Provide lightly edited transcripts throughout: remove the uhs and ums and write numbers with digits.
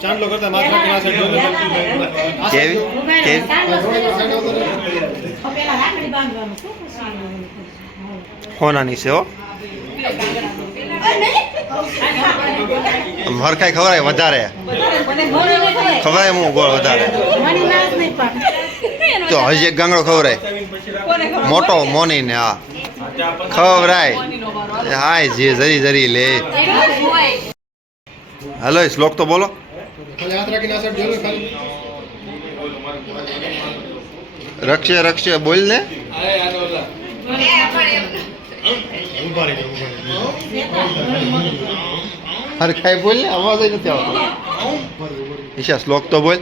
ચાંદલો કરતા માત્ર હોનાની છે હો હરખાઈ ખવડાય વધારે ખવડાય હું ગોળ વધારે તો હજી એક ગાંગડો ખવડાય મોટો મોની ને હા ખવડાય હાય જે જરી જરી લે હાલો શ્લોક તો બોલો રક્ષે રક્ષે બોલ ને અરે કઈ બોલ ને અવાજ નથી આવતો ઈશા શ્લોક તો બોલ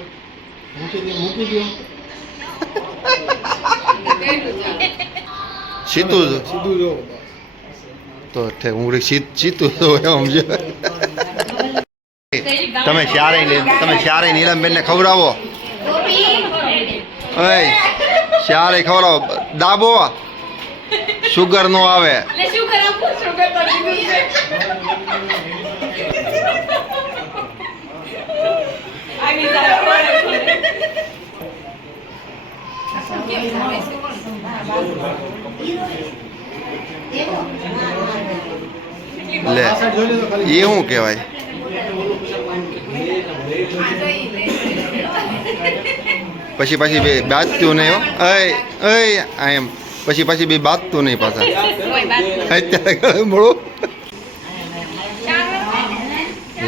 સીતું તો હું સીતું સમજો તમે શ્યારે નીલમબેન ને ખવડાવો શ્યારે ખવડાવો દાબો શુગર નો આવે લે એ શું કહેવાય પછી બે બાજતું નહીં હો એમ પછી બે બાજતું નહીં પાછા અત્યારે મળું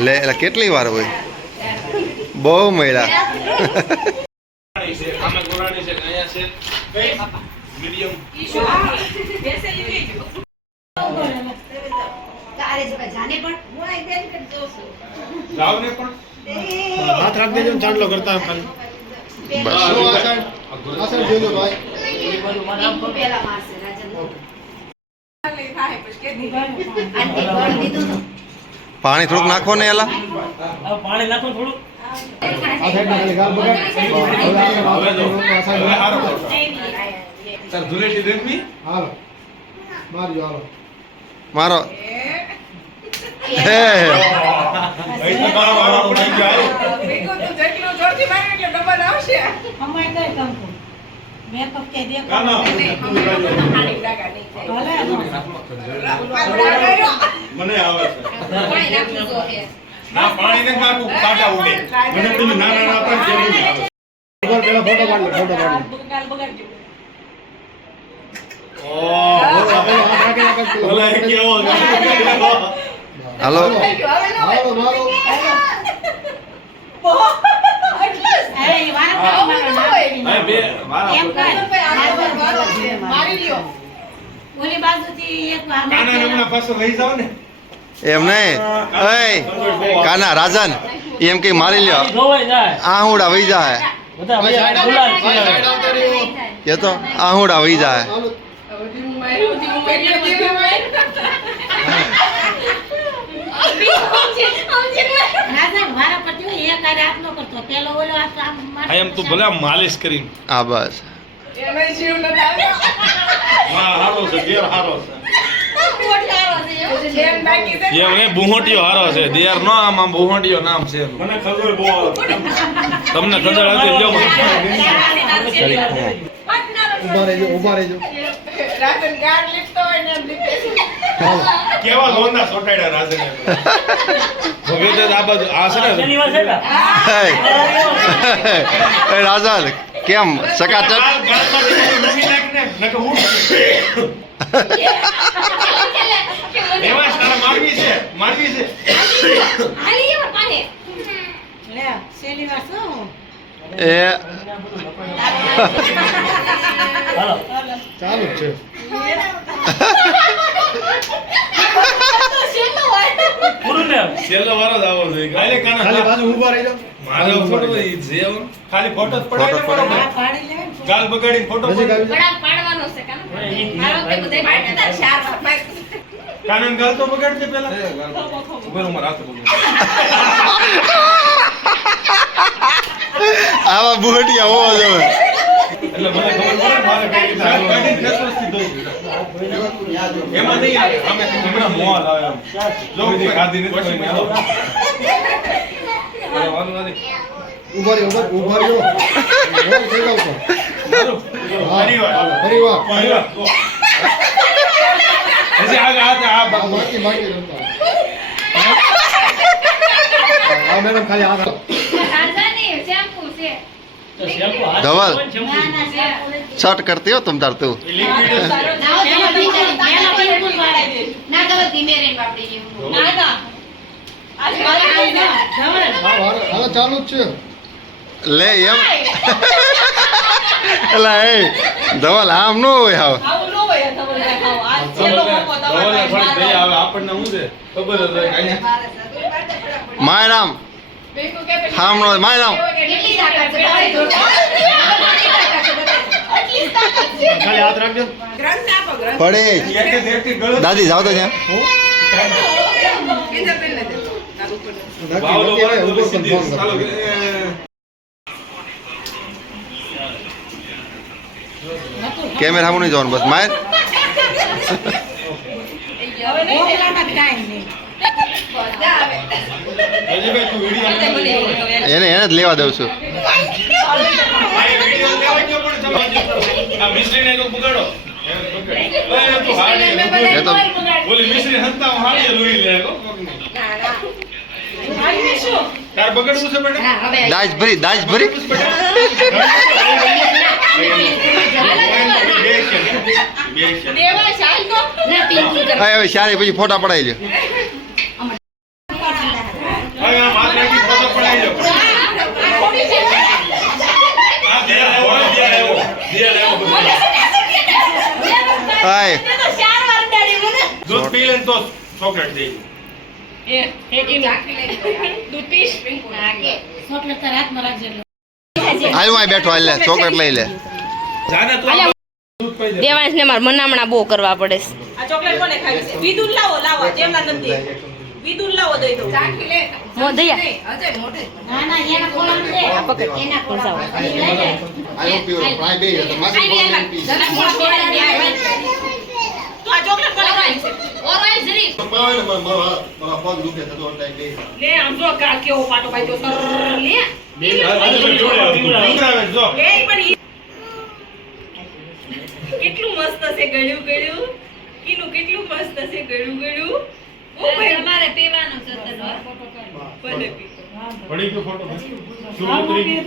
લે એટલે કેટલી વાર હોય બહુ મળ્યા હાથ રાખ દેજો ચાંદલો કરતા ખાલી પાણી થોડુંક નાખો ને એલા પાણી નાખો થોડું મારો હાલો એમ નહીં કાના રાજન એમ કઈ મારી લ્યો આહુડા વહી જાય કે તો આહુડા વહી જાય એમ તું ભલે માલિશ કરી હા બસ બુહોટીયો હારો છે દેર નો આમ બુહોટીયો નામ છે મને ખબર બહુ તમને ખબર હતી લ્યો ઉભા રહેજો રાજન ગાર લીપતો હોય ને એમ લીપે કેવા લોંદા સોટાડ્યા રાજને ભગતે આ બાજુ આ છે ને શનિવાર છે એ રાજન કેમ સકાચક મારવી છે હાલી એવા પાને લે શનિવાર શું એ ચાલુ જ છે પૂરું ને છેલ્લો વારો જ આવો છે ગાલે કાના ખાલી બાજુ ઊભા રહી જાઓ મારો ફોટો ઈ જેવ ખાલી ફોટો જ પડાય ને મારો પાડી લે ગાલ બગાડીને ફોટો નજીક આવી બડા પાડવાનો છે કાનો મારો કે બધે પાડતા ચાર વાર કાનન ગાલ તો બગાડ દે પેલા ઉભર ઉમર હાથ બગાડ આવા બુહટિયા હોવા જોઈએ એટલે એટલે મને ખબર પડે ને મારે કઈ રીતે હાલવાનું. ગાડી ફેસ વોશથી ધોઈ. એમાં નહીં આવે અમે હમણાં મોલ આવે એમ. જો કોઈ ખાધી નથી કોઈને હાલો. હાલવાનું નથી. ઉભા રહ્યો ઉભા રહ્યો મોલ થઈ ગયો તો હાલો. ફરીવાર. ફરીવાર ફરીવાર. હજી આગળ આ બાકી આ મેડમ ખાલી આ ધવલ શેમ્પુ शर्ट करती हो तुम तार तू ના તો ધીમે રહીને વાપરી જેવું ના ના હાલો ચાલુ જ છે ले एम एला ए धवल आम नो होय हाव આવું ન હોય તમારે ખાવ આ છેલ્લો મોકો ધવલને તમારે થોડીક દયા આવે. આપણને શું છે ખબર જ હોય કાંઈ. माय नाम हाम नो माय नाम કેટલી તાકાત છે તમારી જોડે આટલી તાકાત છે ખાલી હાથ રાખજો ગ્રંથ આપો ગ્રંથ पड़े એકથી ગળો दादी जाओ तो क्या બીજા પેન દે ચાલુ પર વાવલો બાકી વાળો ઉપર સીધી ફોન ચાલો કરો कैमरा हम नहीं जाओ बस माय હવે નહીં પેલાના કાઈ નહીં બધા આવે હજી ભાઈ તું વિડીયો એને એને જ લેવા દઉં છું આ મિસ્ત્રીને તો બગાડો એ તું હાડી એ તો બોલી મિસ્ત્રી હંતા હાડી લોહી લે કો ના ના તાર બગાડવું છે બેટા ના હવે दाज भरी દેવા ચાલ તો ના પિંકુ કર હવે સારી પછી ફોટા પડાવી લ્યો હવે આ માથે રાખી ફોટો પડાવી લો આ દે લેવો હાય તો ચાર વાર ડાડી મને દૂધ પી લે તો ચોકલેટ દે એ હેકી દૂધ પીશ ના કે ચોકલેટ તાર હાથમાં રાખજે હાલ હું બેઠો હાલ લે ચોકલેટ લઈ લે જાને તું દૂધ પી દે દેવાંશ ને મારે મનામણા બહુ કરવા પડે છે. આ ચોકલેટ કોને ખાવી છે વિદુલ લાવો લાવો જેમના નથી વિદુલ લાવો દઈ દો ચાખી લે મો દયા અજય મોઢે ના ના એના કોલમ દે આ પકડ એના કોલ જાઓ. આયો પીવો ફ્રાય બે તો માસી જરા મોઢ બોલાવી આવે તો આ ચોકલેટ કોને ખાવી છે ઓરાઈ જરી મારા પગ દુખે તો ઓનલાઈન દે લે આમ જો કા કેવો પાટો પાડ્યો સર લે બે જોડે જો એ પણ કેટલું મસ્ત છે ગળ્યું ગળ્યું કીનું કેટલું મસ્ત છે ગળ્યું ગળ્યું ઓ ભાઈ તમારે પીવાનું છે તો ભલે પી પડી ગયો ફોટો શું ઉતરી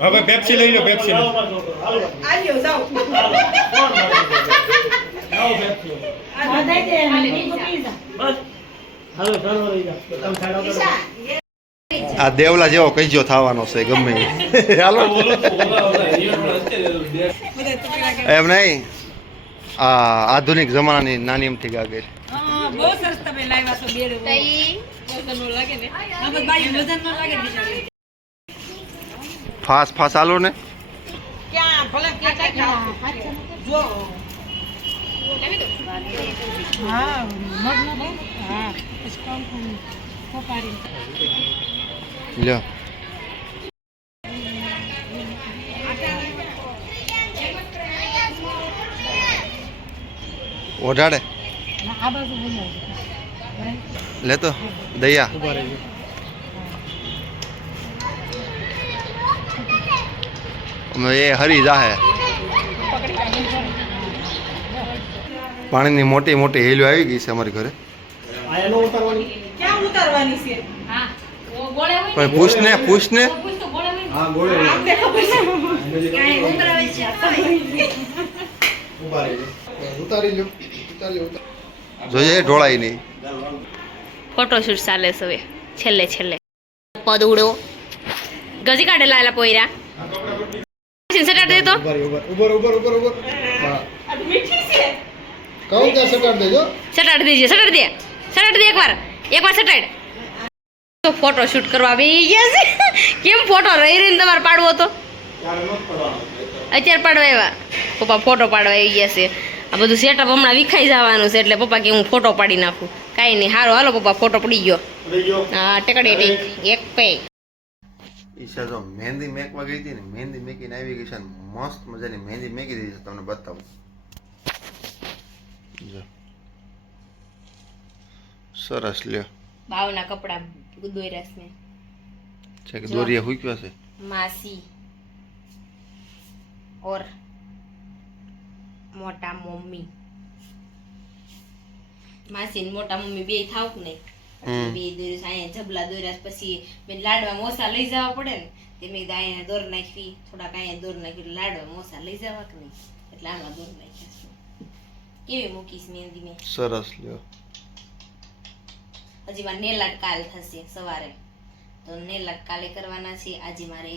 હવે પેપ્સી લઈ લો પેપ્સી આવ્યો જાઓ આ દેવલા જેવો કઈજો થવાનો છે ગમે ઈ. હાલો એમ નહીં આ આધુનિક જમાનાની નાની એમથી ગાગે હા બહુ સરસ તમે લાવ્યા છો બેડ તઈ વજન નો લાગે ને આ બસ બાઈ વજન નો લાગે બિચારી ફાસ ફાસ આલો ને ક્યાં ભલે ક્યાં ક્યાં જો હા મગ નો હા સ્ટ્રોંગ કોપારી લ્યો ઓઢાડે આ બાજુ બોલો લેતો દયા ઉભા રહેજો અમે એ હરી જાહે પાણીની મોટી મોટી હેલીઓ આવી ગઈ છે અમારી ઘરે આ એનો ઉતારવાની ક્યાં ઉતારવાની છે હા ઓ ગોળે હોય પણ પૂછને પૂછને પૂછ તો ગોળે હોય હા ગોળે આપને ખબર છે કાઈ ઉતરાવે છે ઉભા રહેજો ઉતારી લો જોઈએ ઢોળાય નહીં ફોટોશૂટ ચાલે છે હવે છેલ્લે છેલ્લે પદ ઉડો ગજી કાઢેલા એલા પોયરા સટાડ દે તો ઉભર હા આ મીઠી છે કહું ત્યાં સટાડ દેજો સટાડ દેજે સટાડ દે એકવાર સટાડ તો ફોટો શૂટ કરવા આવી ગયા છે કેમ ફોટો રહી રહીને તમારે પાડવો હતો અત્યારે પાડવા આવ્યા પપ્પા ફોટો પાડવા આવી ગયા છે આ બધું સેટઅપ હમણાં વિખાઈ જવાનું છે એટલે પપ્પા કે હું ફોટો પાડી નાખું કાંઈ નહીં હારો હાલો પપ્પા ફોટો પડી ગયો હા ટેકડી ટેક એક પે ઈશા જો મહેંદી મેકવા ગઈ હતી ને મહેંદી મેકીને આવી ગઈ છે ને મસ્ત મજાની મહેંદી મેકી દીધી છે તમને બતાવું જો સરસ લ્યો બાવના કપડા દોર્યા છે છે કે દોરિયા હુક્યો છે માસી ઓર મોટા મમ્મી માસી ને મોટા મમ્મી બે થાવ કે નહીં બે દોર્યું છે અહીંયા જબલા દોર્યા પછી મેં લાડવા મોસા લઈ જવા પડે ને તે મેં કીધું અહીંયા દોર નાખી થોડાક અહીંયા દોર નાખ્યું લાડવા મોસા લઈ જવા કે નહીં એટલે આમાં દોર નાખ્યા છે કેવી મૂકીશ મહેંદી મેં સરસ લ્યો હજી મારે નેલ આર્ટ કાલ થશે સવારે તો નેલ આર્ટ કાલે કરવાના છે આજે મારે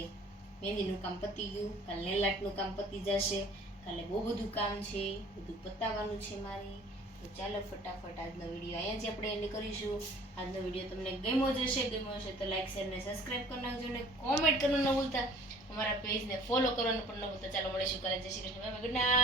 મહેંદીનું કામ પતી ગયું કાલે નેલ આર્ટનું કામ પતી જશે કાલે બહુ બધું કામ છે બધું પતાવવાનું છે મારે તો ચાલો ફટાફટ આજનો વિડીયો અહીંયા જ આપણે એન્ડ કરીશું આજનો વિડીયો તમને ગમ્યો જ હશે તો લાઈક શેર ને સબસ્ક્રાઈબ કરી નાખજો અને કોમેન્ટ કરવાનું ન ભૂલતા અમારા પેજને ફોલો કરવાનું પણ ન ભૂલતા ચાલો મળીશું કાલે જય Shri Krishna bye good night